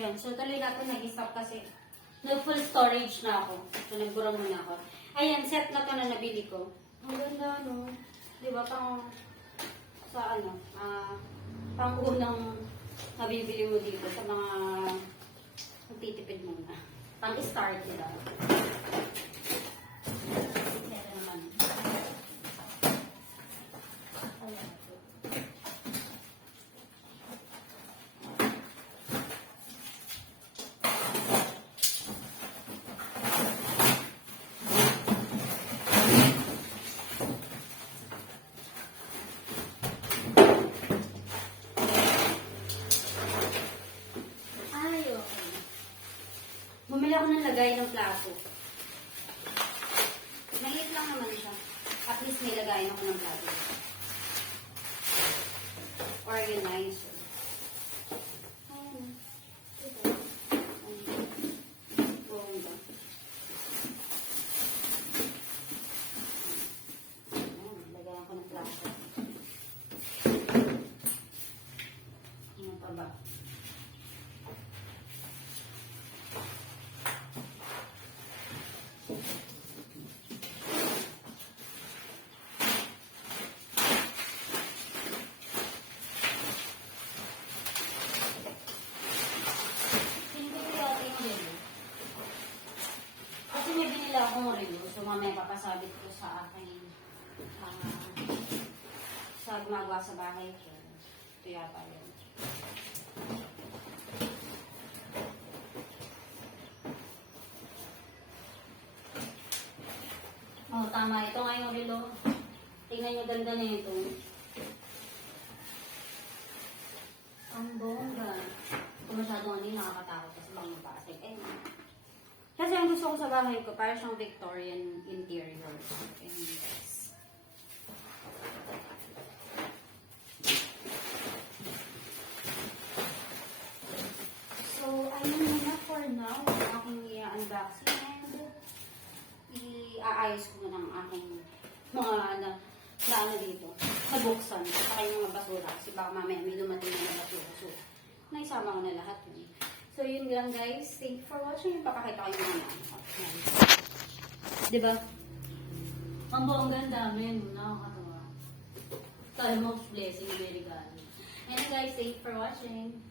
Yan. So, tuloy natin nag-stop kasi nag-full storage na ako. So, nagbura muna ako. Ayan, set na to na nabili ko. Ang ganda, no? Di ba, sa ano, pang unang nabibili mo dito sa mga magtitipid muna. Pang start, di ba? Meron naman. Ayan. Bumili ako ng lagay ng plato. Maliit lang naman siya. At least may lagayan ako ng plato. Organizer. Ayan. Ito. Bomba. Ayan. Lagayan ko ng plato. Ano pa ba? Kasi may binila akong relo, so mamaya papasabit ko sa aking sa gumagawa sa bahay ko. Ito yata yun. Oh, tama. Ito nga yung relo. Tingnan nyo, ganda na ito. Ang bongga. Kung masyadong ano yung nakakatakot kasi bang mapasig. Kasi ang gusto ko sa bahay ko, para siyang Victorian interior. And yes. So, ayun muna for now. Aking i-unboxing and i-aayos ko na ng aking mga na ano dito. Nabuksan. Saka yung mga basura. Kasi baka mamaya may lumating na basura. So, naisama ko na lahat yun. So, yun lang guys. Thank you for watching. Papakita ko yung mga yan. Diba? Ang bongga, ang dami. Nakakatawa. Time of blessing, may regalo. And guys, thank you for watching.